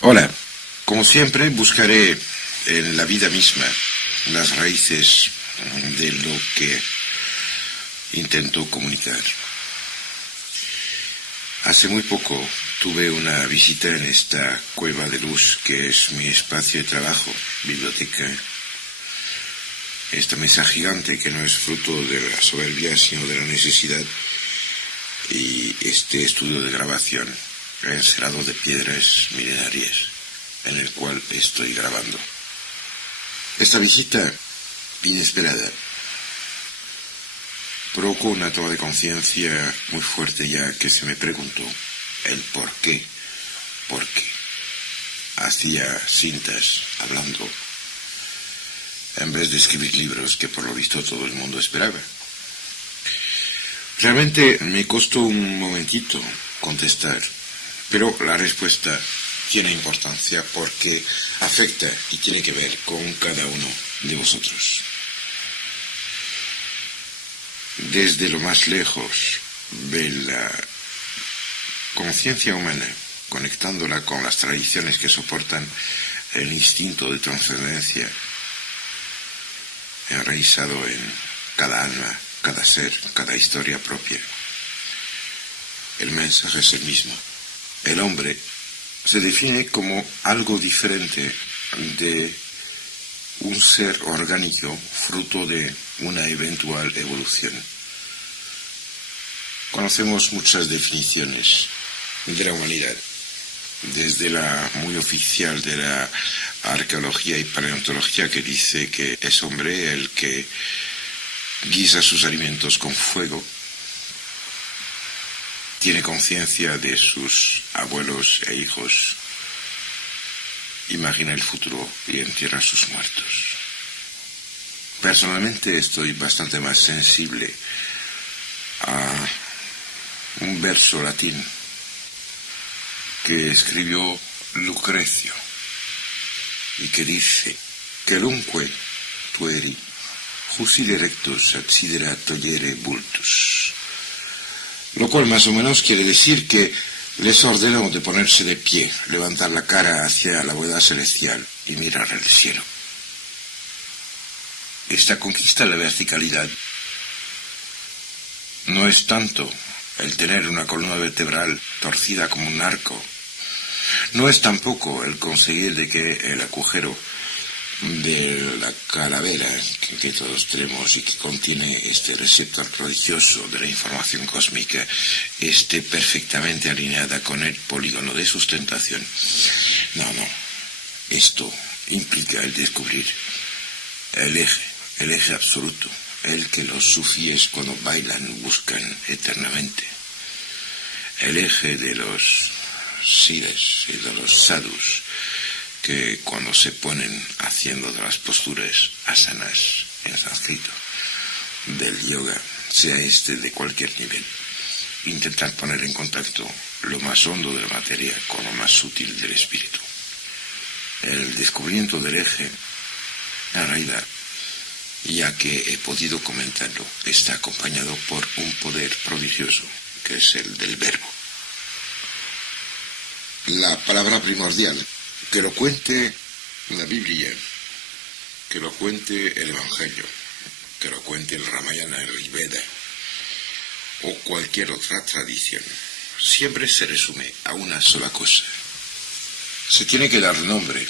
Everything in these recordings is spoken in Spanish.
Hola, como siempre buscaré en la vida misma las raíces de lo que intento comunicar. Hace muy poco tuve una visita en esta cueva de luz que es mi espacio de trabajo, biblioteca. Esta mesa gigante que no es fruto de la soberbia sino de la necesidad, y este estudio de grabación encerrado de piedras milenarias en el cual estoy grabando. Esta visita inesperada provocó una toma de conciencia muy fuerte, ya que se me preguntó el por qué. Porque hacía cintas hablando en vez de escribir libros que por lo visto todo el mundo esperaba. Realmente me costó un momentito contestar, pero la respuesta tiene importancia porque afecta y tiene que ver con cada uno de vosotros. Desde lo más lejos de la conciencia humana, conectándola con las tradiciones que soportan el instinto de trascendencia enraizado en cada alma, cada ser, cada historia propia. El mensaje es el mismo. El hombre se define como algo diferente de un ser orgánico fruto de una eventual evolución. Conocemos muchas definiciones de la humanidad, desde la muy oficial de la arqueología y paleontología, que dice que es hombre el que guisa sus alimentos con fuego, tiene conciencia de sus abuelos e hijos, imagina el futuro y entierra a sus muertos. Personalmente estoy bastante más sensible a un verso latín que escribió Lucrecio y que dice: quelunque tueri juside rectus accidera togliere vultus. Lo cual más o menos quiere decir que les ordenó de ponerse de pie, levantar la cara hacia la bóveda celestial y mirar al cielo. Esta conquista de la verticalidad no es tanto el tener una columna vertebral torcida como un arco, no es tampoco el conseguir de que el agujero de la calavera que todos tenemos y que contiene este receptor prodigioso de la información cósmica esté perfectamente alineada con el polígono de sustentación. No. Esto implica el descubrir el eje absoluto, el que los sufíes cuando bailan buscan eternamente, el eje de los siddhas y de los sadhus, que cuando se ponen haciendo de las posturas asanas en sánscrito del yoga, sea este de cualquier nivel, intentar poner en contacto lo más hondo de la materia con lo más sutil del espíritu. El descubrimiento del eje, en realidad, ya que he podido comentarlo, está acompañado por un poder prodigioso, que es el del verbo. La palabra primordial, que lo cuente la Biblia, que lo cuente el Evangelio, que lo cuente el Ramayana, el Rig Veda o cualquier otra tradición, siempre se resume a una sola cosa. Se tiene que dar nombre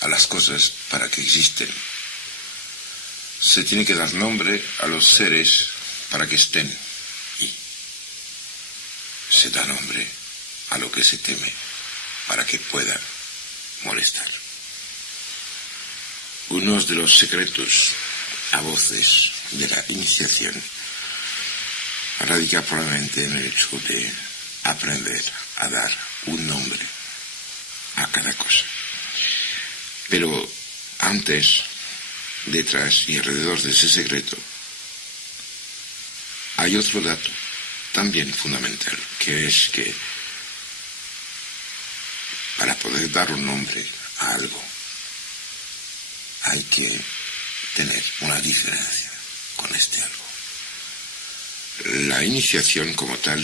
a las cosas para que existen. Se tiene que dar nombre a los seres para que estén. Y se da nombre a lo que se teme para que pueda molestar. Uno de los secretos a voces de la iniciación radica probablemente en el hecho de aprender a dar un nombre a cada cosa. Pero antes, detrás y alrededor de ese secreto hay otro dato también fundamental, que es que para poder dar un nombre a algo hay que tener una diferencia con este algo. La iniciación como tal,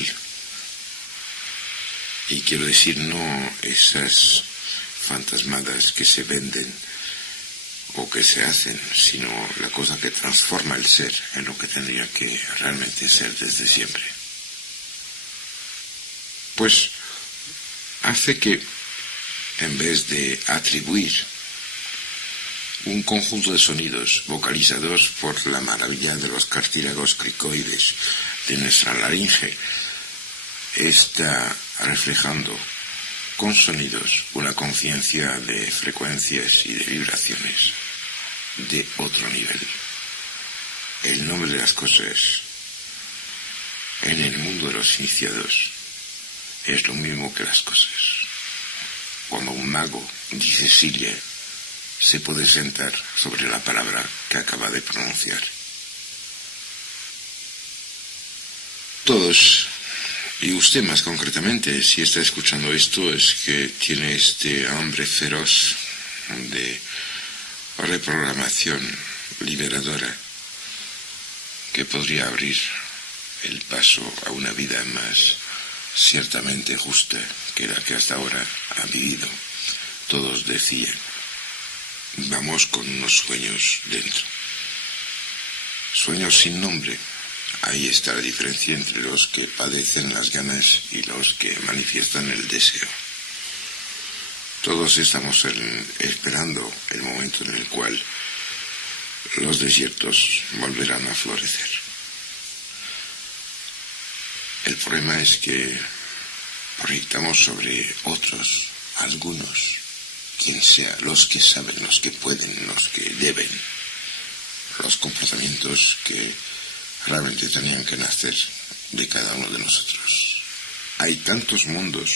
y quiero decir no esas fantasmadas que se venden o que se hacen, sino la cosa que transforma el ser en lo que tendría que realmente ser desde siempre. Pues hace que, en vez de atribuir un conjunto de sonidos vocalizados por la maravilla de los cartílagos cricoides de nuestra laringe, está reflejando con sonidos una conciencia de frecuencias y de vibraciones de otro nivel. El nombre de las cosas en el mundo de los iniciados es lo mismo que las cosas. Cuando un mago dice Silia, se puede sentar sobre la palabra que acaba de pronunciar. Todos, y usted más concretamente, si está escuchando esto, es que tiene este hambre feroz de reprogramación liberadora que podría abrir el paso a una vida más ciertamente justa que la que hasta ahora ha vivido. Todos decían, vamos con unos sueños dentro. Sueños sin nombre. Ahí está la diferencia entre los que padecen las ganas y los que manifiestan el deseo. Todos estamos esperando el momento en el cual los desiertos volverán a florecer. El problema es que proyectamos sobre otros, algunos, quien sea, los que saben, los que pueden, los que deben, los comportamientos que realmente tenían que nacer de cada uno de nosotros. Hay tantos mundos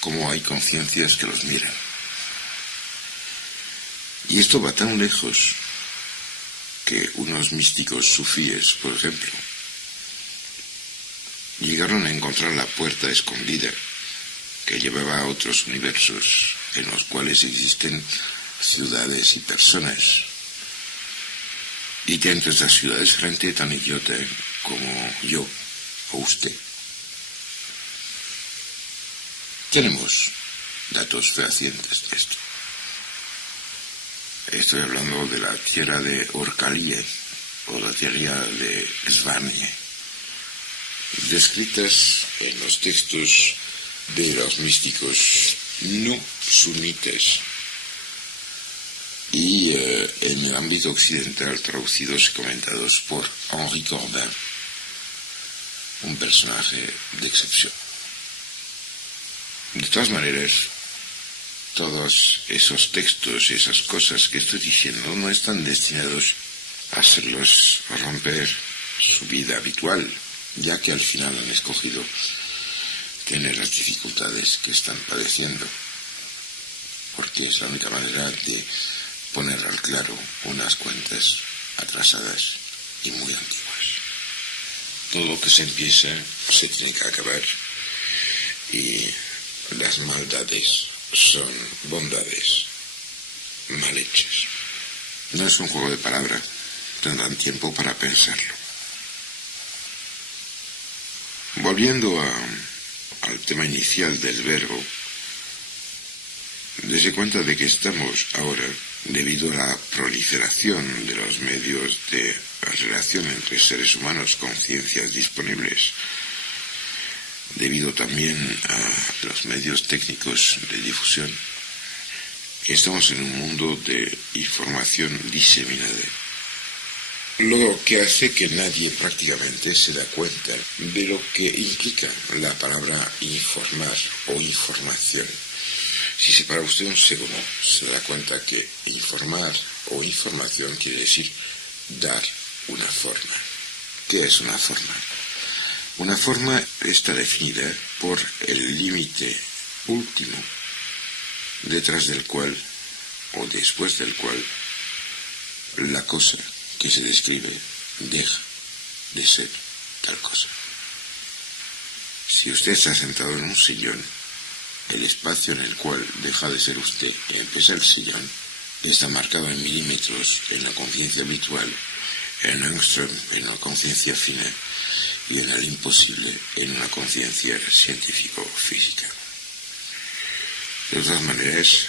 como hay conciencias que los miran. Y esto va tan lejos que unos místicos sufíes, por ejemplo, llegaron a encontrar la puerta escondida que llevaba a otros universos en los cuales existen ciudades y personas. Y que entre esas ciudades gente tan idiota como yo o usted. Tenemos datos fehacientes de esto. Estoy hablando de la tierra de Orcalie o la tierra de Svange, descritas en los textos de los místicos no sunitas y en el ámbito occidental traducidos y comentados por Henri Corbin, un personaje de excepción. De todas maneras, todos esos textos y esas cosas que estoy diciendo no están destinados a hacerlos romper su vida habitual, ya que al final han escogido tener las dificultades que están padeciendo, porque es la única manera de poner al claro unas cuentas atrasadas y muy antiguas. Todo lo que se empieza se tiene que acabar y las maldades son bondades mal hechas. No es un juego de palabras, tendrán tiempo para pensarlo. Volviendo al tema inicial del verbo, dése cuenta de que estamos ahora, debido a la proliferación de los medios de relación entre seres humanos con ciencias disponibles, debido también a los medios técnicos de difusión, estamos en un mundo de información diseminada, lo que hace que nadie prácticamente se da cuenta de lo que implica la palabra informar o información. Si se para usted un segundo, se da cuenta que informar o información quiere decir dar una forma. ¿Qué es una forma? Una forma está definida por el límite último, detrás del cual o después del cual la cosa que se describe deja de ser tal cosa. Si usted está sentado en un sillón, el espacio en el cual deja de ser usted y empieza el sillón está marcado en milímetros en la conciencia habitual, en Angstrom en la conciencia fina y en el imposible en una conciencia científico-física. De todas maneras,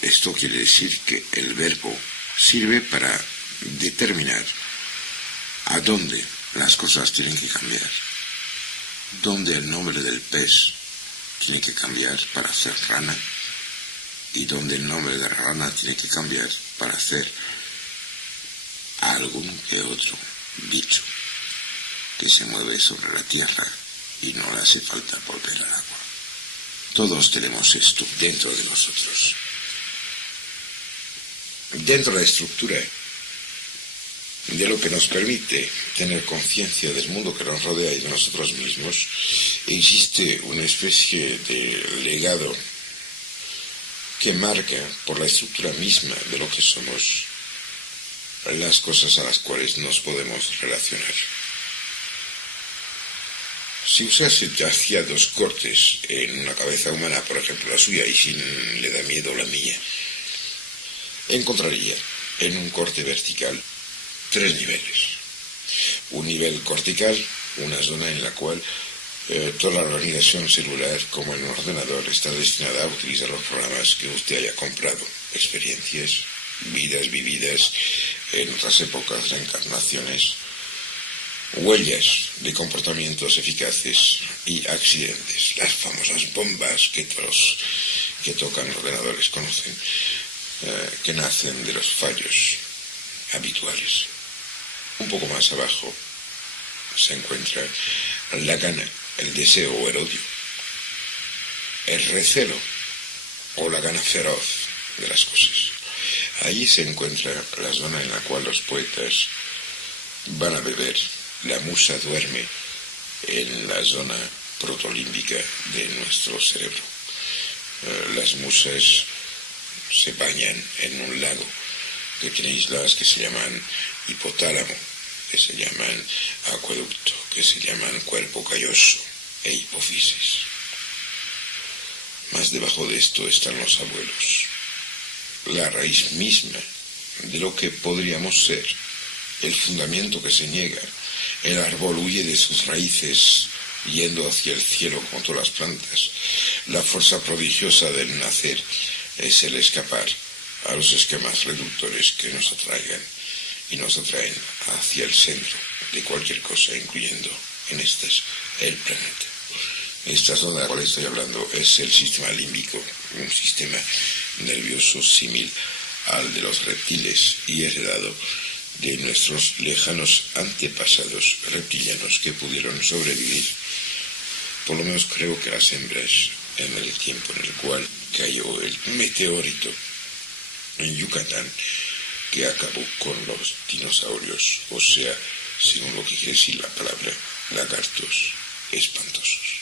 esto quiere decir que el verbo sirve para determinar a dónde las cosas tienen que cambiar, dónde el nombre del pez tiene que cambiar para hacer rana y dónde el nombre de rana tiene que cambiar para hacer algún que otro bicho que se mueve sobre la tierra y no le hace falta volver al agua. Todos tenemos esto dentro de nosotros. Dentro de la estructura de lo que nos permite tener conciencia del mundo que nos rodea y de nosotros mismos, existe una especie de legado que marca por la estructura misma de lo que somos las cosas a las cuales nos podemos relacionar. Si usase demasiados cortes en una cabeza humana, por ejemplo la suya, y si le da miedo la mía, encontraría en un corte vertical 3 niveles. Un nivel cortical, una zona en la cual toda la organización celular, como en un ordenador, está destinada a utilizar los programas que usted haya comprado, experiencias, vidas vividas en otras épocas, reencarnaciones, huellas de comportamientos eficaces y accidentes, las famosas bombas que todos que tocan ordenadores conocen, que nacen de los fallos habituales. Un poco más abajo se encuentra la gana, el deseo o el odio, el recelo o la gana feroz de las cosas. Allí se encuentra la zona en la cual los poetas van a beber. La musa duerme en la zona protolímbica de nuestro cerebro. Las musas se bañan en un lago que tiene islas que se llaman hipotálamo, que se llaman acueducto, que se llaman cuerpo calloso e hipófisis. Más debajo de esto están los abuelos, la raíz misma de lo que podríamos ser, el fundamento que se niega. El árbol huye de sus raíces, yendo hacia el cielo como todas las plantas. La fuerza prodigiosa del nacer es el escapar a los esquemas reductores que nos atraigan y nos atraen hacia el centro de cualquier cosa, incluyendo en estas el planeta. Esta zona de la cual estoy hablando es el sistema límbico, un sistema nervioso similar al de los reptiles y heredado de nuestros lejanos antepasados reptilianos que pudieron sobrevivir, por lo menos creo que las hembras, en el tiempo en el cual cayó el meteorito en Yucatán que acabó con los dinosaurios, o sea, según lo que quiere decir la palabra, lagartos espantosos.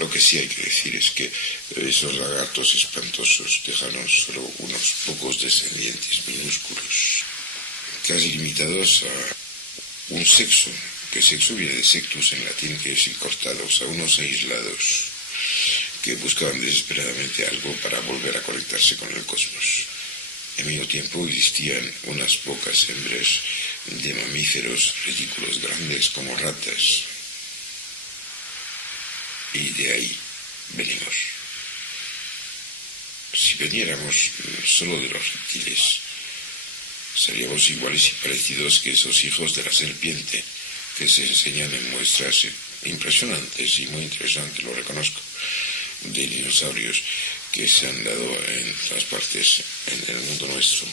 Lo que sí hay que decir es que esos lagartos espantosos dejaron solo unos pocos descendientes minúsculos, casi limitados a un sexo, que sexo viene de sectus en latín, que es cortados, a unos aislados, que buscaban desesperadamente algo para volver a conectarse con el cosmos. En medio tiempo existían unas pocas hembras de mamíferos ridículos grandes como ratas, y de ahí venimos. Si veniéramos solo de los reptiles, seríamos iguales y parecidos que esos hijos de la serpiente que se enseñan en muestras impresionantes y muy interesantes, lo reconozco, de dinosaurios que se han dado en todas partes en el mundo nuestro.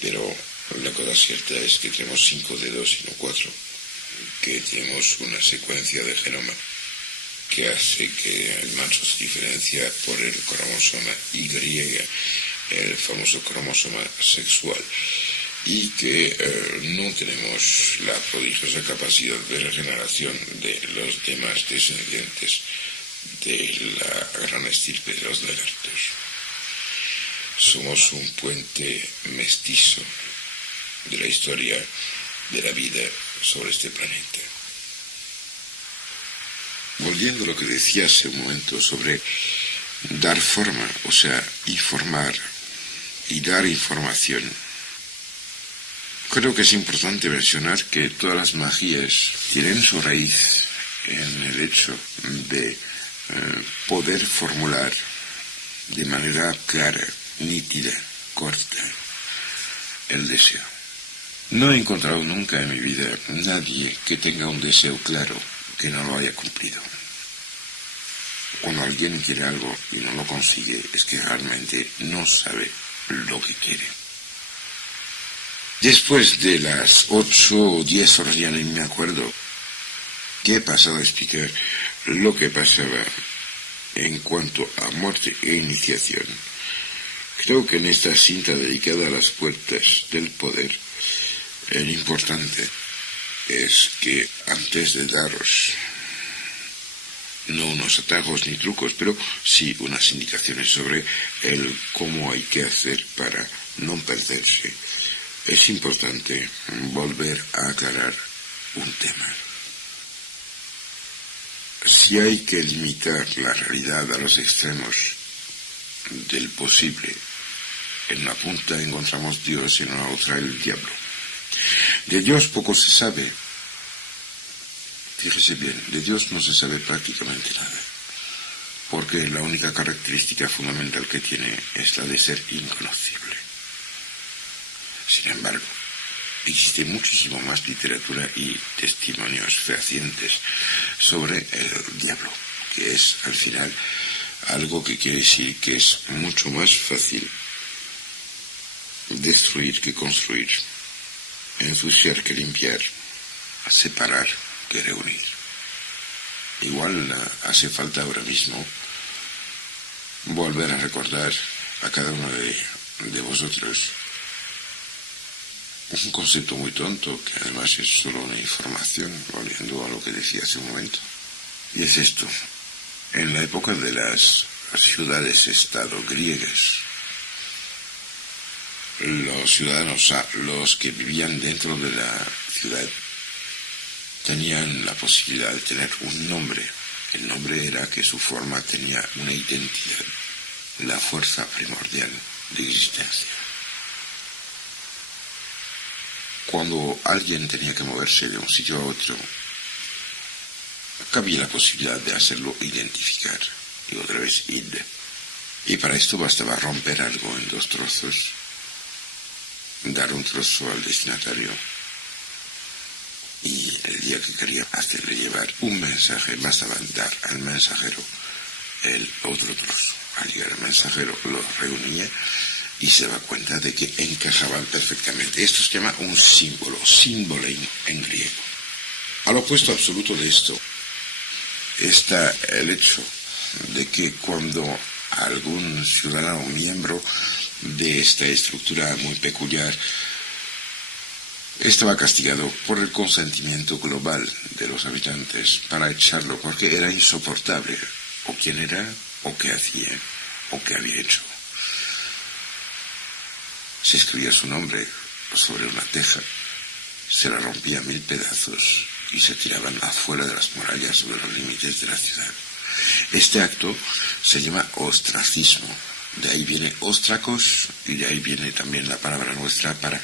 Pero la cosa cierta es que tenemos 5 dedos y no 4, que tenemos una secuencia de genoma que hace que el macho se diferencia por el cromosoma Y, el famoso cromosoma sexual, y que no tenemos la prodigiosa capacidad de regeneración de los demás descendientes de la gran estirpe de los lagartos. Somos un puente mestizo de la historia de la vida sobre este planeta. Volviendo a lo que decía hace un momento sobre dar forma, o sea, informar y dar información, creo que es importante mencionar que todas las magías tienen su raíz en el hecho de poder formular de manera clara, nítida, corta, el deseo. No he encontrado nunca en mi vida nadie que tenga un deseo claro que no lo haya cumplido. Cuando alguien quiere algo y no lo consigue, es que realmente no sabe lo que quiere. Después de las 8 o 10 horas, ya ni me acuerdo, que he pasado a explicar lo que pasaba en cuanto a muerte e iniciación. Creo que en esta cinta dedicada a las puertas del poder, lo importante es que antes de daros no unos atajos ni trucos, pero sí unas indicaciones sobre el cómo hay que hacer para no perderse, es importante volver a aclarar un tema. Si hay que limitar la realidad a los extremos del posible, en una punta encontramos Dios y en la otra el diablo. De Dios poco se sabe. Fíjese bien, de Dios no se sabe prácticamente nada, porque la única característica fundamental que tiene es la de ser inconocible. Sin embargo, existe muchísimo más literatura y testimonios fehacientes sobre el diablo, que es al final algo que quiere decir que es mucho más fácil destruir que construir, ensuciar que limpiar, separar que reunir. Igual hace falta ahora mismo volver a recordar a cada uno de vosotros un concepto muy tonto, que además es solo una información, volviendo a lo que decía hace un momento. Y es esto: en la época de las ciudades-estado griegas, los ciudadanos, los que vivían dentro de la ciudad, tenían la posibilidad de tener un nombre. El nombre era que su forma tenía una identidad, la fuerza primordial de existencia. Cuando alguien tenía que moverse de un sitio a otro, cabía la posibilidad de hacerlo identificar y otra vez id. Y para esto bastaba romper algo en 2 trozos, dar un trozo al destinatario, y el día que quería hacerle llevar un mensaje, bastaba dar al mensajero el otro trozo. Al llegar el mensajero lo reunía y se da cuenta de que encajaban perfectamente. Esto se llama un símbolo, símbolein en griego. Al opuesto absoluto de esto está el hecho de que cuando algún ciudadano miembro de esta estructura muy peculiar estaba castigado por el consentimiento global de los habitantes para echarlo porque era insoportable, o quién era, o qué hacía, o qué había hecho. Se escribía su nombre sobre una teja, se la rompía a 1000 pedazos y se tiraban afuera de las murallas o de los límites de la ciudad. Este acto se llama ostracismo. De ahí viene ostracos y de ahí viene también la palabra nuestra para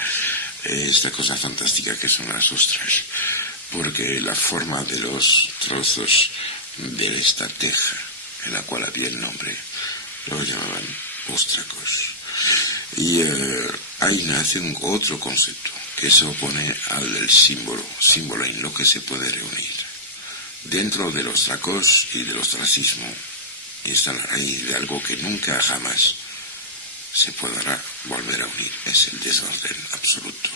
esta cosa fantástica que son las ostras, porque la forma de los trozos de esta teja en la cual había el nombre lo llamaban ostracos. Y ahí nace un otro concepto que se opone al del símbolo en lo que se puede reunir. Dentro de los ostracos y del ostracismo está la raíz de algo que nunca jamás se podrá volver a unir, es el desorden absoluto.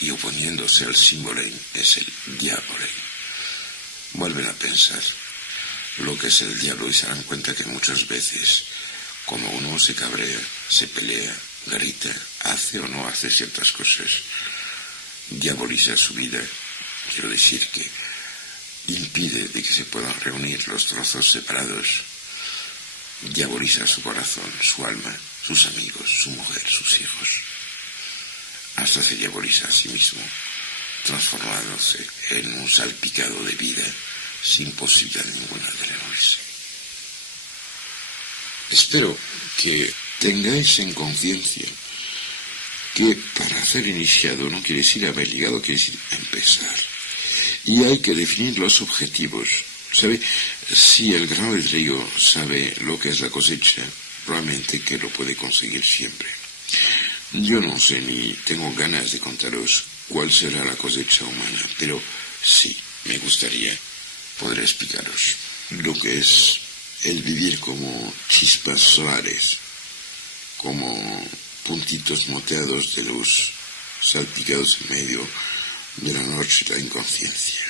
Y oponiéndose al símbolo es el diablo. Vuelven a pensar lo que es el diablo y se dan cuenta que muchas veces, como uno se cabrea, se pelea, grita, hace o no hace ciertas cosas, diaboliza su vida. Quiero decir que impide de que se puedan reunir los trozos separados, diaboliza su corazón, su alma, sus amigos, su mujer, sus hijos, hasta se diaboliza a sí mismo, transformándose en un salpicado de vida sin posibilidad ninguna de reunirse. Espero que tengáis en conciencia que para ser iniciado no quiere decir haber llegado, quiere decir empezar. Y hay que definir los objetivos ¿Sabe? Si el grano de trigo sabe lo que es la cosecha, probablemente que lo puede conseguir siempre. Yo no sé ni tengo ganas de contaros cuál será la cosecha humana, pero sí, me gustaría poder explicaros lo que es el vivir como chispas solares, como puntitos moteados de luz, salpicados en medio de la noche y la inconsciencia.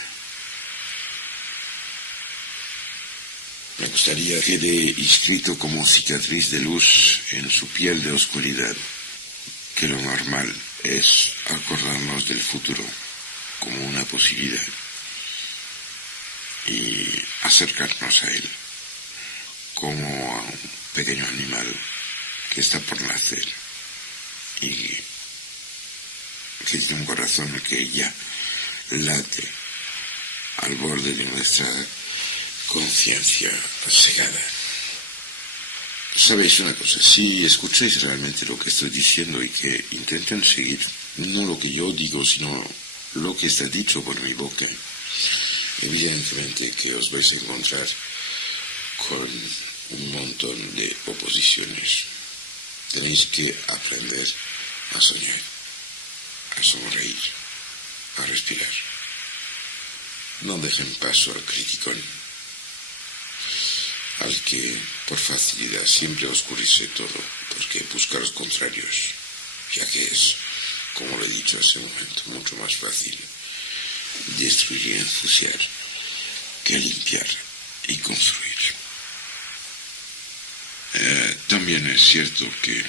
Me gustaría que quede inscrito como cicatriz de luz en su piel de oscuridad, que lo normal es acordarnos del futuro como una posibilidad y acercarnos a él como a un pequeño animal que está por nacer y que tiene un corazón que ya late al borde de nuestra conciencia cegada. Sabéis una cosa, si escucháis realmente lo que estoy diciendo y que intenten seguir no lo que yo digo, sino lo que está dicho por mi boca, evidentemente que os vais a encontrar con un montón de oposiciones. Tenéis que aprender a soñar, a sonreír, a respirar. No dejen paso al criticón, al que por facilidad siempre oscurece todo, porque busca los contrarios, ya que es, como lo he dicho hace un momento, mucho más fácil destruir y ensuciar que limpiar y construir. También es cierto que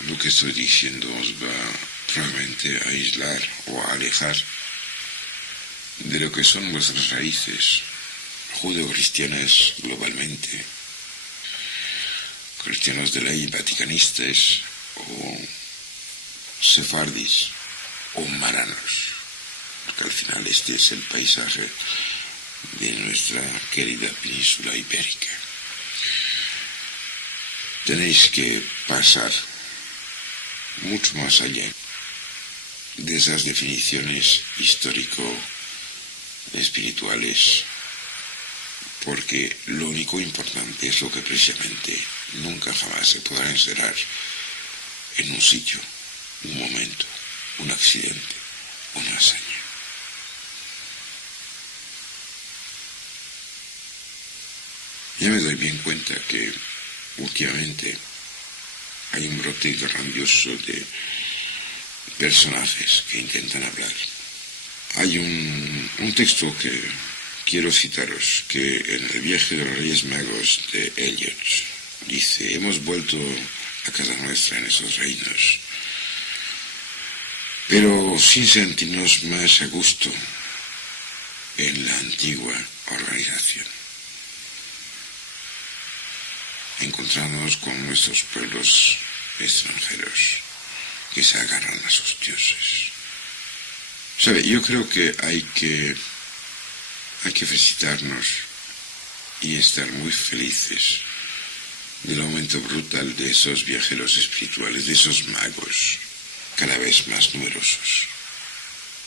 lo que estoy diciendo os va probablemente a aislar o a alejar de lo que son vuestras raíces judeocristianas globalmente, cristianos de ley vaticanistas o sefardis o maranos, porque al final este es el paisaje de nuestra querida península ibérica. Tenéis que pasar mucho más allá de esas definiciones histórico-espirituales, porque lo único importante es lo que precisamente nunca jamás se podrá encerrar en un sitio, un momento, un accidente, una hazaña. Ya me doy bien cuenta que últimamente hay un brote grandioso de personajes que intentan hablar. Hay un texto que quiero citaros, que en el viaje de los Reyes Magos de Eliot dice: hemos vuelto a casa nuestra en esos reinos, pero sin sentirnos más a gusto en la antigua organización, encontrándonos con nuestros pueblos extranjeros que se agarran a sus dioses. ¿Sabe? Yo creo que hay que felicitarnos y estar muy felices del aumento brutal de esos viajeros espirituales, de esos magos cada vez más numerosos.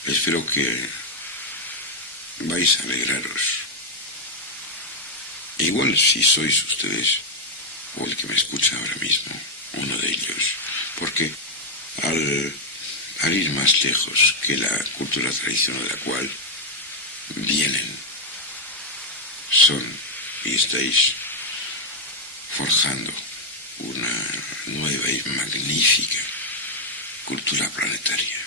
Espero que vais a alegraros. Igual si sois ustedes, o el que me escucha ahora mismo, uno de ellos, porque al ir más lejos que la cultura tradicional de la cual vienen, son y estáis forjando una nueva y magnífica cultura planetaria.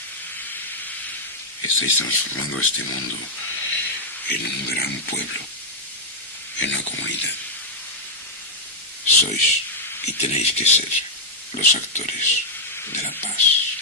Estáis transformando este mundo en un gran pueblo, en una comunidad. Sois y tenéis que ser los actores de la paz.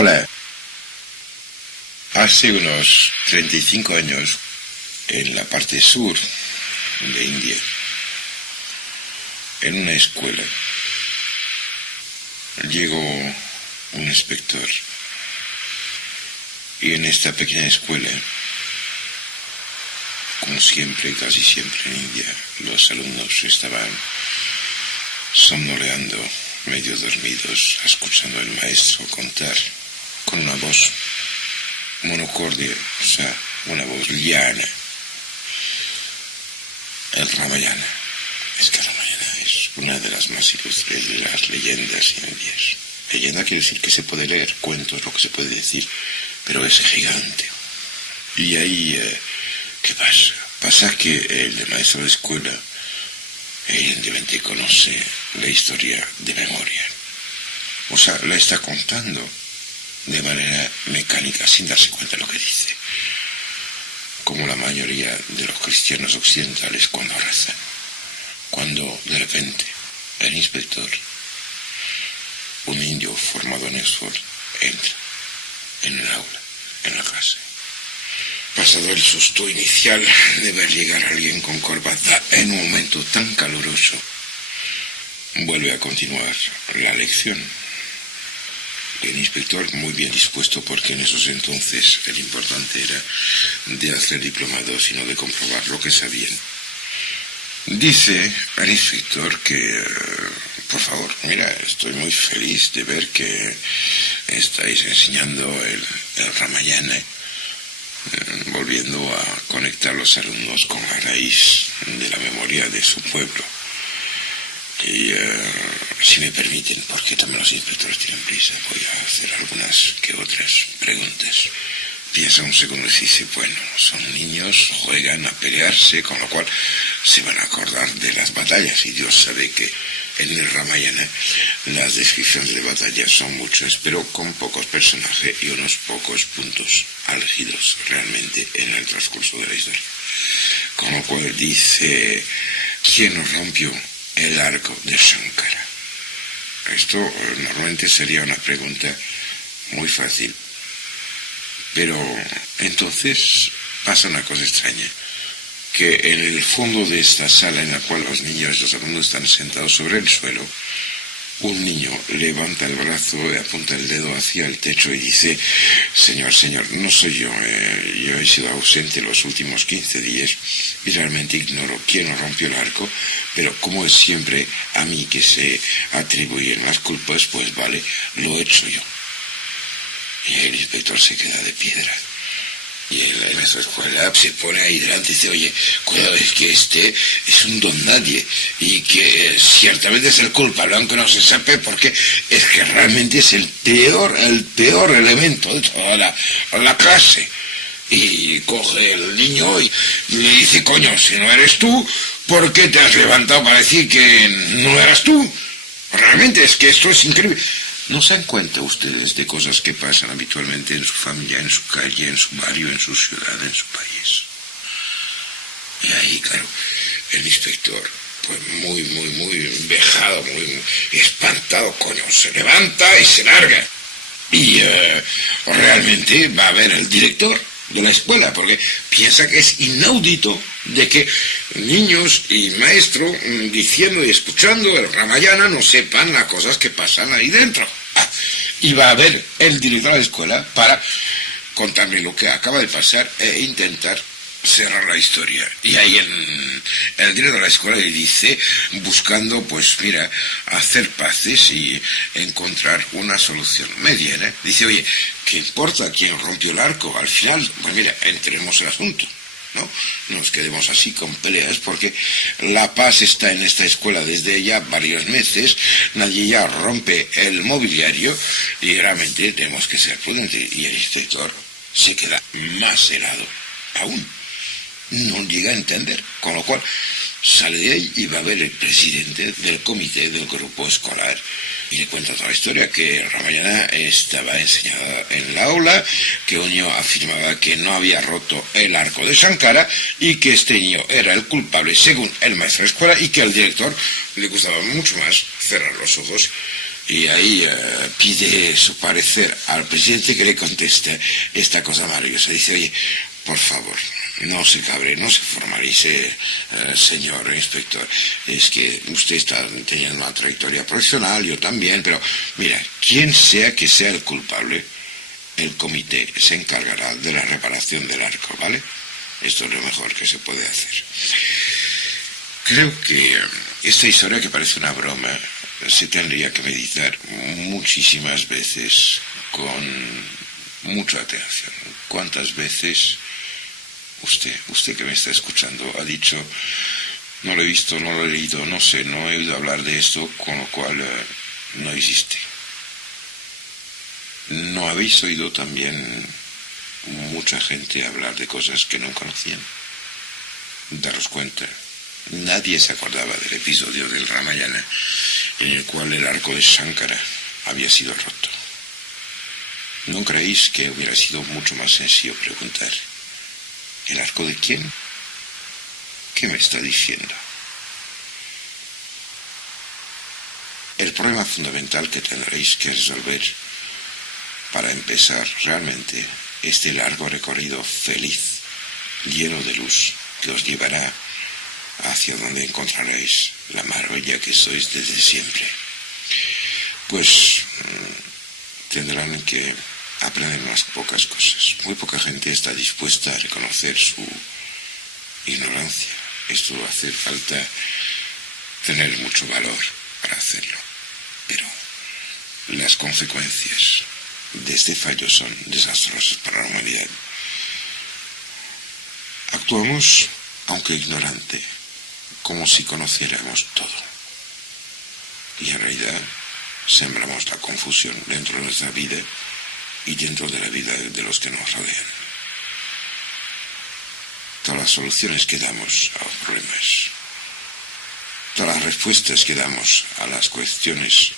Hola. Hace unos 35 años, en la parte sur de India, en una escuela, llegó un inspector. Y en esta pequeña escuela, como siempre, casi siempre en India, los alumnos estaban somnoleando, medio dormidos, escuchando al maestro contar con una voz monocorde, o sea, una voz llana, el Ramayana. Es que Ramayana es una de las más ilustres de las leyendas indias. Leyenda quiere decir que se puede leer, cuentos, lo que se puede decir, pero es gigante. Y ahí, ¿qué pasa? Pasa que el maestro de escuela evidentemente conoce la historia de memoria. O sea, la está contando de manera mecánica, sin darse cuenta de lo que dice. Como la mayoría de los cristianos occidentales cuando rezan. Cuando de repente el inspector, un indio formado en Oxford, entra en el aula, en la clase. Pasado el susto inicial de ver llegar a alguien con corbata en un momento tan caluroso, vuelve a continuar la lección. El inspector muy bien dispuesto, porque en esos entonces el importante era de hacer diplomados y no de comprobar lo que sabían. Dice al inspector que, por favor, mira, estoy muy feliz de ver que estáis enseñando el Ramayana, volviendo a conectar los alumnos con la raíz de la memoria de su pueblo. Y si me permiten, porque también los inspectores tienen prisa, voy a hacer algunas que otras preguntas. Piensa un segundo y dice, bueno, son niños, juegan a pelearse, con lo cual se van a acordar de las batallas. Y Dios sabe que en el Ramayana las descripciones de batallas son muchas, pero con pocos personajes y unos pocos puntos álgidos realmente en el transcurso de la historia. Con lo cual dice, ¿quién rompió el arco de Shankara? Esto normalmente sería una pregunta muy fácil. Pero entonces pasa una cosa extraña, que en el fondo de esta sala en la cual los niños y los alumnos están sentados sobre el suelo, un niño levanta el brazo, apunta el dedo hacia el techo y dice, señor, no soy yo, yo he sido ausente los últimos 15 días y realmente ignoro quién rompió el arco, pero como es siempre a mí que se atribuyen las culpas, pues vale, lo he hecho yo. Y el inspector se queda de piedra. Y el maestro de escuela se pone ahí delante y dice, oye, cuidado, es que este es un don nadie y que ciertamente es el culpable, aunque no se sabe, porque es que realmente es el peor elemento de toda la clase. Y coge el niño y le dice, coño, si no eres tú, ¿por qué te has levantado para decir que no eras tú? Realmente es que esto es increíble. ¿No se dan cuenta ustedes de cosas que pasan habitualmente en su familia, en su calle, en su barrio, en su ciudad, en su país? Y ahí, claro, el inspector, pues muy vejado, muy espantado, coño, se levanta y se larga. Y realmente va a ver el director de la escuela, porque piensa que es inaudito de que niños y maestros diciendo y escuchando el Ramayana no sepan las cosas que pasan ahí dentro. Y va a ver el director de la escuela para contarle lo que acaba de pasar e intentar cerrar la historia. Y ahí el director de la escuela le dice, buscando, pues mira, hacer paces y encontrar una solución media, ¿no? Dice, oye, ¿qué importa quién rompió el arco? Al final, pues mira, entremos el asunto, ¿no? Nos quedemos así con peleas, porque la paz está en esta escuela desde ya varios meses, nadie ya rompe el mobiliario y realmente tenemos que ser prudentes. Y el inspector se queda más helado aún. No llega a entender, con lo cual sale de ahí y va a ver el presidente del comité del grupo escolar y le cuenta toda la historia, que Ramayana estaba enseñada en la aula, que un niño afirmaba que no había roto el arco de Shankara y que este niño era el culpable según el maestro de escuela y que al director le gustaba mucho más cerrar los ojos y ahí pide su parecer al presidente, que le conteste esta cosa maravillosa. Dice, oye, por favor, no se cabre, no se formalice, señor inspector. Es que usted está teniendo una trayectoria profesional, yo también, pero mira, quien sea que sea el culpable, el comité se encargará de la reparación del arco, ¿vale? Esto es lo mejor que se puede hacer. Creo que esta historia, que parece una broma, se tendría que meditar muchísimas veces con mucha atención. ¿Cuántas veces usted que me está escuchando ha dicho, no lo he visto, no lo he leído, no sé, no he oído hablar de esto, con lo cual no existe? ¿No habéis oído también mucha gente hablar de cosas que no conocían? Daros cuenta, nadie se acordaba del episodio del Ramayana en el cual el arco de Shankara había sido roto. ¿No creéis que hubiera sido mucho más sencillo preguntar, ¿el arco de quién? ¿Qué me está diciendo? El problema fundamental que tendréis que resolver para empezar realmente este largo recorrido feliz, lleno de luz, que os llevará hacia donde encontraréis la maravilla que sois desde siempre, pues tendrán que aprender unas pocas cosas. Muy poca gente está dispuesta a reconocer su ignorancia. Esto hace falta tener mucho valor para hacerlo, pero las consecuencias de este fallo son desastrosas para la humanidad. Actuamos, aunque ignorante, como si conociéramos todo, y en realidad sembramos la confusión dentro de nuestra vida y dentro de la vida de los que nos rodean. Todas las soluciones que damos a los problemas, todas las respuestas que damos a las cuestiones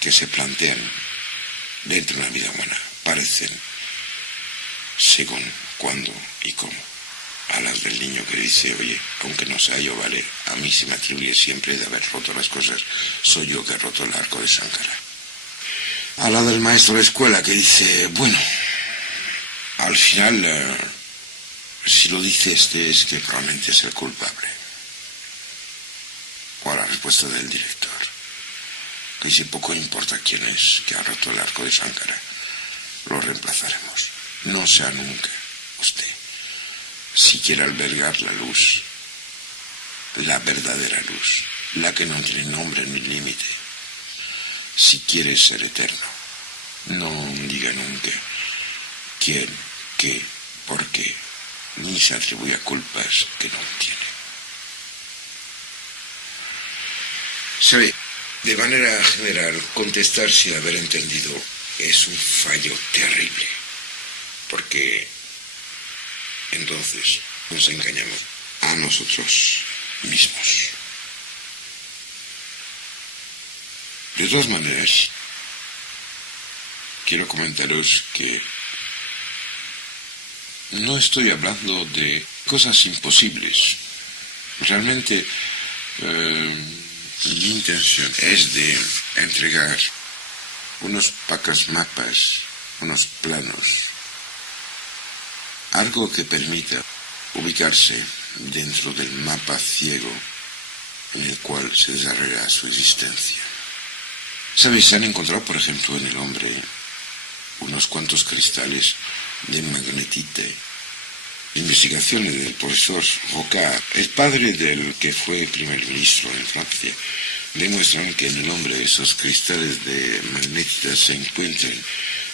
que se plantean dentro de una vida humana parecen, según cuándo y cómo, a las del niño que dice, oye, aunque no sea yo, vale, a mí se me atribuye siempre de haber roto las cosas, soy yo que he roto el arco de Shankara. A la del maestro de escuela que dice, bueno, al final, si lo dice este, es que probablemente es el culpable. O a la respuesta del director, que dice, poco importa quién es que ha roto el arco de Shankara, lo reemplazaremos. No sea nunca usted, si quiere albergar la luz, la verdadera luz, la que no tiene nombre ni límite, si quiere ser eterno, no diga nunca quién, qué, por qué, ni se atribuya culpas que no tiene. ¿Sabe? De manera general, contestar sin haber entendido es un fallo terrible, porque entonces nos engañamos a nosotros mismos. De todas maneras, quiero comentaros que no estoy hablando de cosas imposibles. Realmente mi intención es de entregar unos pocos mapas, unos planos, algo que permita ubicarse dentro del mapa ciego en el cual se desarrolla su existencia. ¿Sabéis? Se han encontrado, por ejemplo, en el hombre unos cuantos cristales de magnetite. Investigaciones del profesor Rocard, el padre del que fue primer ministro en Francia, demuestran que en el hombre esos cristales de magnetita se encuentran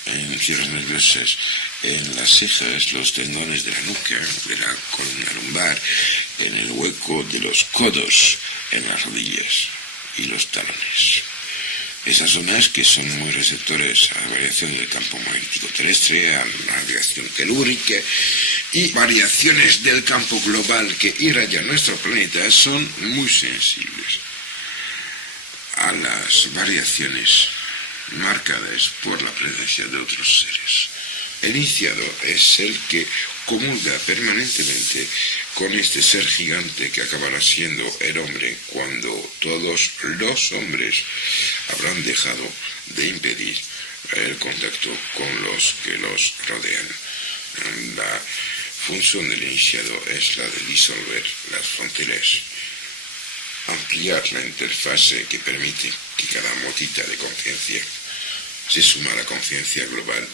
en fibras nerviosas, en las cejas, los tendones de la nuca, de la columna lumbar, en el hueco de los codos, en las rodillas y los talones. Esas zonas que son muy receptores a la variación del campo magnético terrestre, a la radiación telúrica y variaciones del campo global que irradia nuestro planeta, son muy sensibles a las variaciones marcadas por la presencia de otros seres. El iniciado es el que comulga permanentemente con este ser gigante que acabará siendo el hombre cuando todos los hombres habrán dejado de impedir el contacto con los que los rodean. La función del iniciado es la de disolver las fronteras, ampliar la interfase que permite que cada motita de conciencia se suma a la conciencia global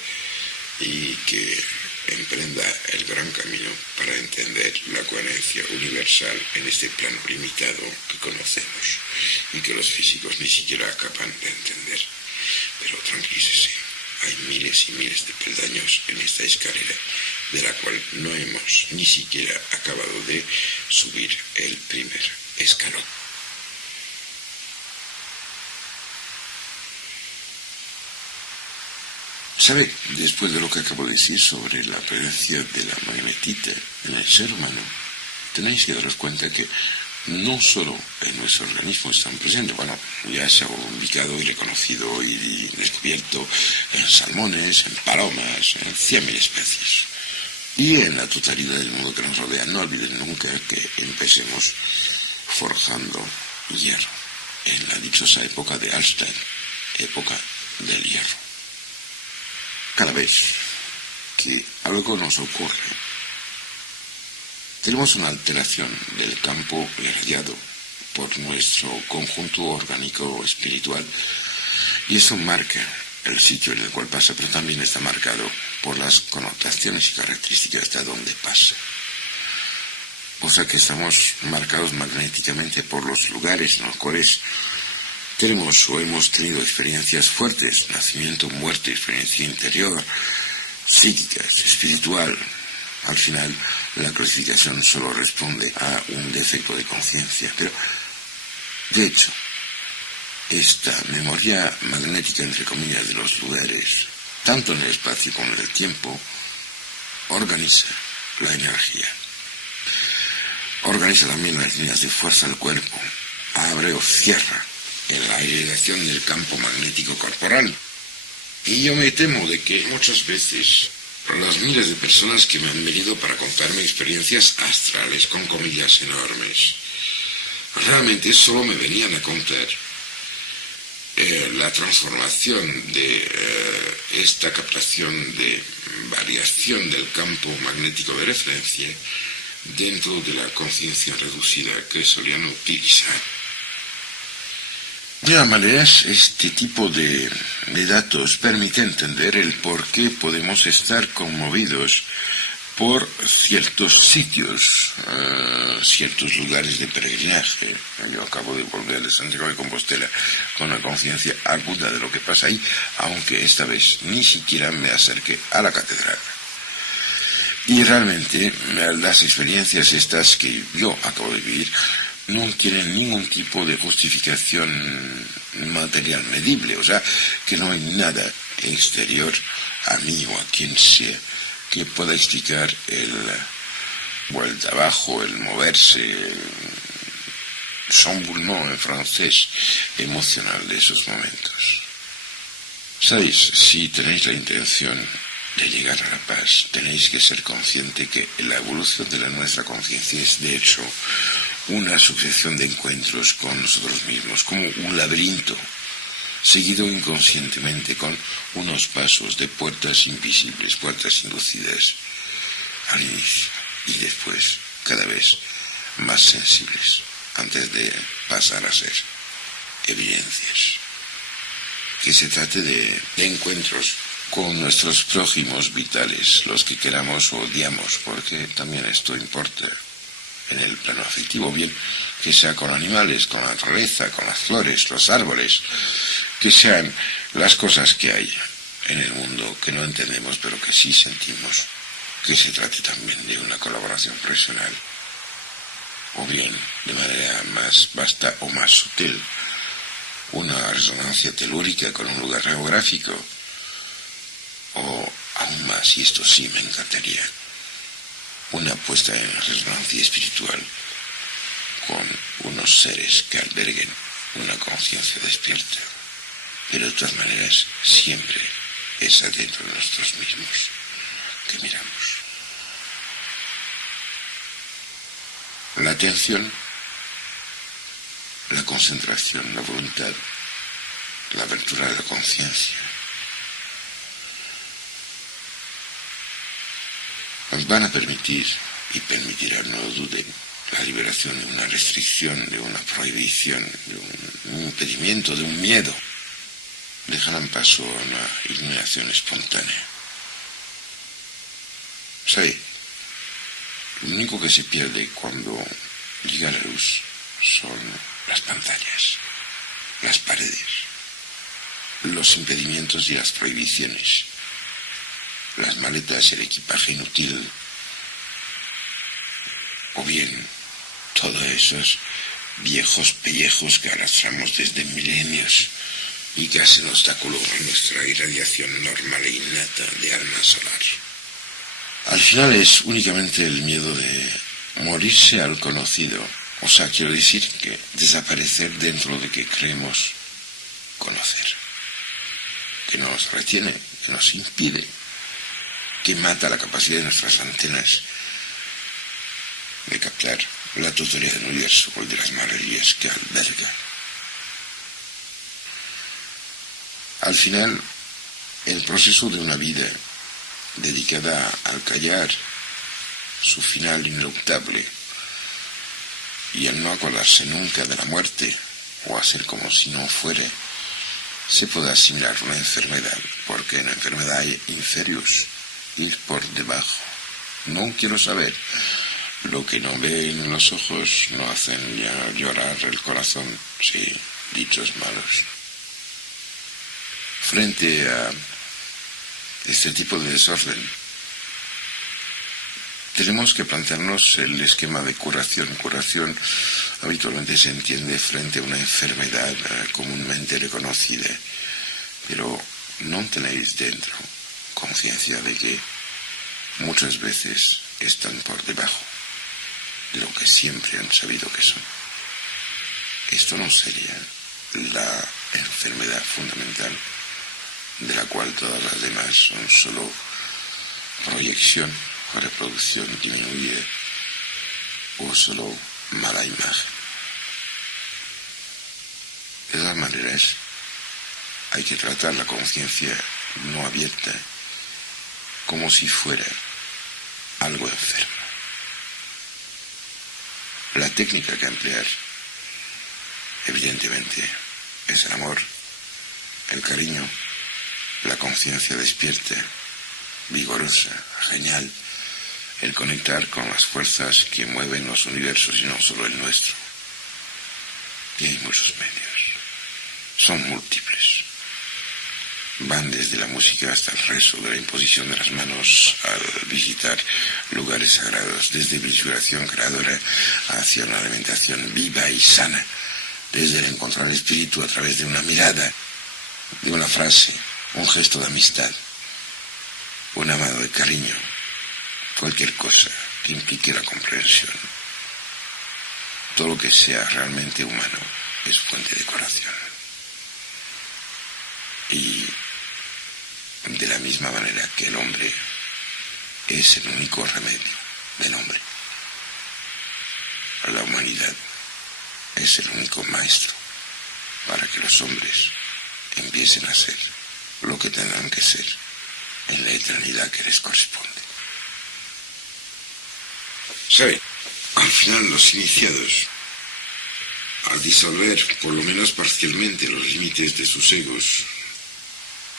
y que emprenda el gran camino para entender la coherencia universal en este plano limitado que conocemos y que los físicos ni siquiera acaban de entender. Pero tranquilícese, hay miles y miles de peldaños en esta escalera, de la cual no hemos ni siquiera acabado de subir el primer escalón. ¿Sabe? Después de lo que acabo de decir sobre la presencia de la magnetita en el ser humano, tenéis que daros cuenta que no solo en nuestro organismo están presentes, bueno, ya se ha ubicado y reconocido y descubierto en salmones, en palomas, en 100.000 especies. Y en la totalidad del mundo que nos rodea. No olviden nunca que empecemos forjando hierro, en la dichosa época de Einstein, época del hierro. Cada vez que algo nos ocurre, tenemos una alteración del campo irradiado por nuestro conjunto orgánico espiritual, y eso marca el sitio en el cual pasa, pero también está marcado por las connotaciones y características de donde pasa. O sea que estamos marcados magnéticamente por los lugares en los cuales tenemos o hemos tenido experiencias fuertes, nacimiento, muerte, experiencia interior, psíquicas, espiritual. Al final, la clasificación solo responde a un defecto de conciencia. Pero, de hecho, esta memoria magnética, entre comillas, de los lugares, tanto en el espacio como en el tiempo, organiza la energía. Organiza también las líneas de fuerza del cuerpo, abre o cierra en la irradiación del campo magnético corporal. Y yo me temo de que muchas veces las miles de personas que me han venido para contarme experiencias astrales con comillas enormes, realmente solo me venían a contar la transformación de esta captación de variación del campo magnético de referencia dentro de la conciencia reducida que solían utilizar. De todas maneras, este tipo de datos permite entender el por qué podemos estar conmovidos por ciertos sitios, ciertos lugares de peregrinaje. Yo acabo de volver de Santiago de Compostela con una conciencia aguda de lo que pasa ahí, aunque esta vez ni siquiera me acerqué a la catedral. Y realmente las experiencias estas que yo acabo de vivir no tienen ningún tipo de justificación material medible, o sea, que no hay nada exterior a mí o a quien sea que pueda explicar el vuelta abajo, el moverse, el chamboulement en francés emocional de esos momentos. ¿Sabéis? Si tenéis la intención de llegar a la paz, tenéis que ser consciente que la evolución de nuestra conciencia es, de hecho, una sucesión de encuentros con nosotros mismos, como un laberinto, seguido inconscientemente con unos pasos de puertas invisibles, puertas inducidas al inicio y después cada vez más sensibles, antes de pasar a ser evidencias. Que se trate de encuentros con nuestros prójimos vitales, los que queramos o odiamos, porque también esto importa en el plano afectivo, bien que sea con animales, con la naturaleza, con las flores, los árboles, que sean las cosas que hay en el mundo que no entendemos pero que sí sentimos, que se trate también de una colaboración profesional, o bien de manera más vasta o más sutil, una resonancia telúrica con un lugar geográfico, o aún más, y esto sí me encantaría, una puesta en resonancia espiritual con unos seres que alberguen una conciencia despierta, pero de todas maneras siempre es adentro de nosotros mismos que miramos. La atención, la concentración, la voluntad, la apertura de la conciencia nos van a permitir, y permitirán, no lo duden, la liberación de una restricción, de una prohibición, de un impedimento, de un miedo. Dejarán paso a una iluminación espontánea. ¿Sabe? Lo único que se pierde cuando llega la luz son las pantallas, las paredes, los impedimentos y las prohibiciones, las maletas, el equipaje inútil, o bien todos esos viejos pellejos que arrastramos desde milenios y que hacen obstáculo a nuestra irradiación normal e innata de alma solar. Al final es únicamente el miedo de morirse al conocido. O sea, quiero decir que desaparecer dentro de que creemos conocer. Que nos retiene, que nos impide, que mata la capacidad de nuestras antenas de captar la totalidad del universo o de las maravillas que alberga. Al final, el proceso de una vida dedicada al callar su final ineluctable y al no acordarse nunca de la muerte o hacer como si no fuera, se puede asimilar una enfermedad, porque en la enfermedad hay inferius, ir por debajo. No quiero saber. Lo que no ven los ojos no hacen ya llorar el corazón, sí, dichos malos. Frente a este tipo de desorden, tenemos que plantearnos el esquema de curación. Curación habitualmente se entiende frente a una enfermedad comúnmente reconocida, pero no tenéis dentro conciencia de que muchas veces están por debajo de lo que siempre han sabido que son. Esto no sería la enfermedad fundamental, de la cual todas las demás son solo proyección o reproducción disminuida o solo mala imagen. De todas maneras, hay que tratar la conciencia no abierta como si fuera algo enfermo. La técnica que emplear, evidentemente, es el amor, el cariño, la conciencia despierta, vigorosa, genial, el conectar con las fuerzas que mueven los universos y no solo el nuestro. Y hay muchos medios, son múltiples. Van desde la música hasta el rezo, de la imposición de las manos al visitar lugares sagrados, desde visualización creadora hacia una alimentación viva y sana, desde el encontrar el espíritu a través de una mirada, de una frase, un gesto de amistad, una mano de cariño, cualquier cosa que implique la comprensión. Todo lo que sea realmente humano es fuente de curación. Y de la misma manera que el hombre es el único remedio del hombre, la humanidad es el único maestro para que los hombres empiecen a ser lo que tendrán que ser en la eternidad que les corresponde. ¿Sabe? Al final los iniciados, al disolver por lo menos parcialmente los límites de sus egos,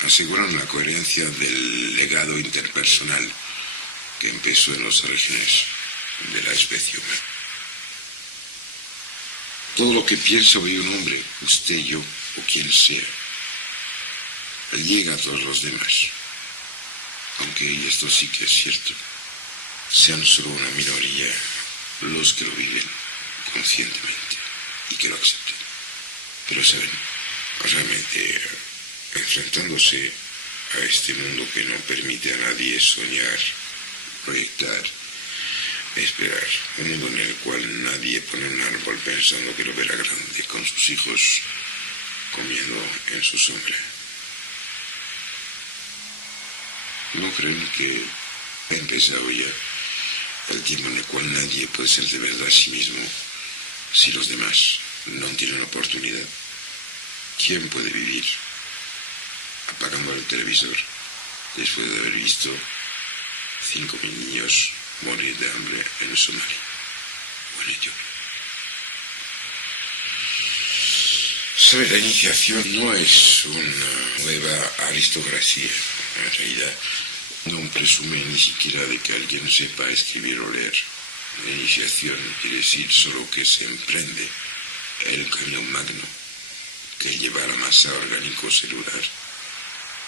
aseguran la coherencia del legado interpersonal que empezó en los orígenes de la especie humana. Todo lo que piensa hoy un hombre, usted, yo o quien sea, llega a todos los demás, aunque y esto sí que es cierto, sean solo una minoría los que lo viven conscientemente y que lo acepten. Pero saben, realmente enfrentándose a este mundo que no permite a nadie soñar, proyectar, esperar, un mundo en el cual nadie pone un árbol pensando que lo verá grande con sus hijos comiendo en su sombra. ¿No creen que ha empezado ya el tiempo en el cual nadie puede ser de verdad a sí mismo si los demás no tienen oportunidad. ¿Quién puede vivir apagando el televisor después de haber visto 5.000 niños morir de hambre en Somalia o en Etiopía? ¿Sabe? La iniciación no es una nueva aristocracia. En realidad no presume ni siquiera de que alguien sepa escribir o leer. La iniciación quiere decir solo que se emprende el camino magno que lleva a la masa orgánico celular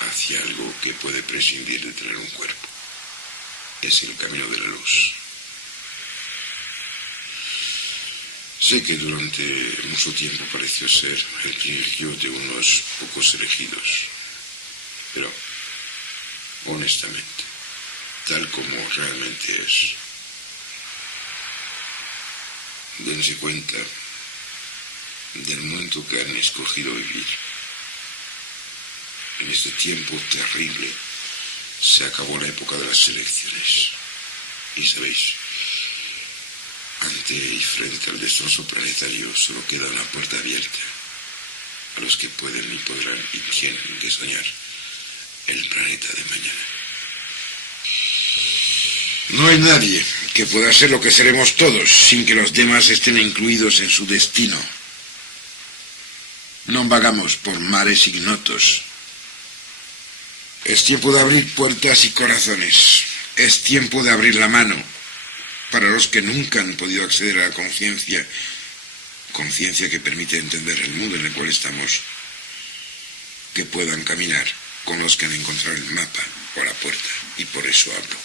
hacia algo que puede prescindir de tener un cuerpo. Es el camino de la luz. Sé que durante mucho tiempo pareció ser el privilegio de unos pocos elegidos, pero honestamente, tal como realmente es, dense cuenta del momento que han escogido vivir. En este tiempo terrible se acabó la época de las elecciones. Y sabéis, ante y frente al destrozo planetario solo queda una puerta abierta a los que pueden y podrán y tienen que soñar el planeta de mañana. No hay nadie que pueda ser lo que seremos todos sin que los demás estén incluidos en su destino. No vagamos por mares ignotos. Es tiempo de abrir puertas y corazones. Es tiempo de abrir la mano para los que nunca han podido acceder a la conciencia que permite entender el mundo en el cual estamos, que puedan caminar con los que han encontrado el mapa o la puerta, y por eso hablo.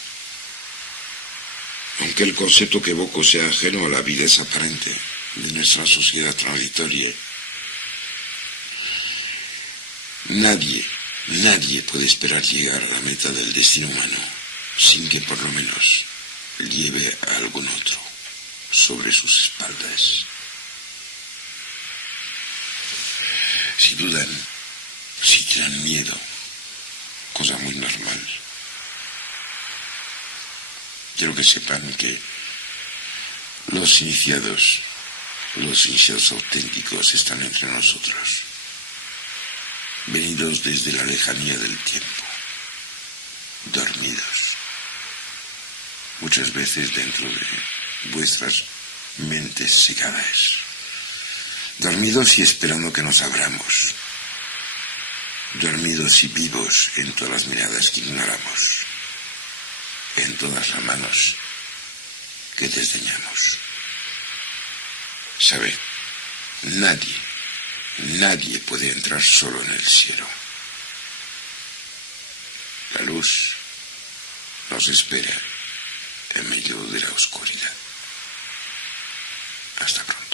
Aunque el concepto que evoco sea ajeno a la avidez aparente de nuestra sociedad transitoria, nadie puede esperar llegar a la meta del destino humano sin que por lo menos lleve a algún otro sobre sus espaldas. Si dudan, si tienen miedo, cosa muy normal, quiero que sepan que los iniciados auténticos están entre nosotros, venidos desde la lejanía del tiempo, dormidos, muchas veces dentro de vuestras mentes cegadas, dormidos y esperando que nos abramos, dormidos y vivos en todas las miradas que ignoramos, en todas las manos que desdeñamos. ¿Sabe? Nadie puede entrar solo en el cielo. La luz nos espera en medio de la oscuridad. Hasta pronto.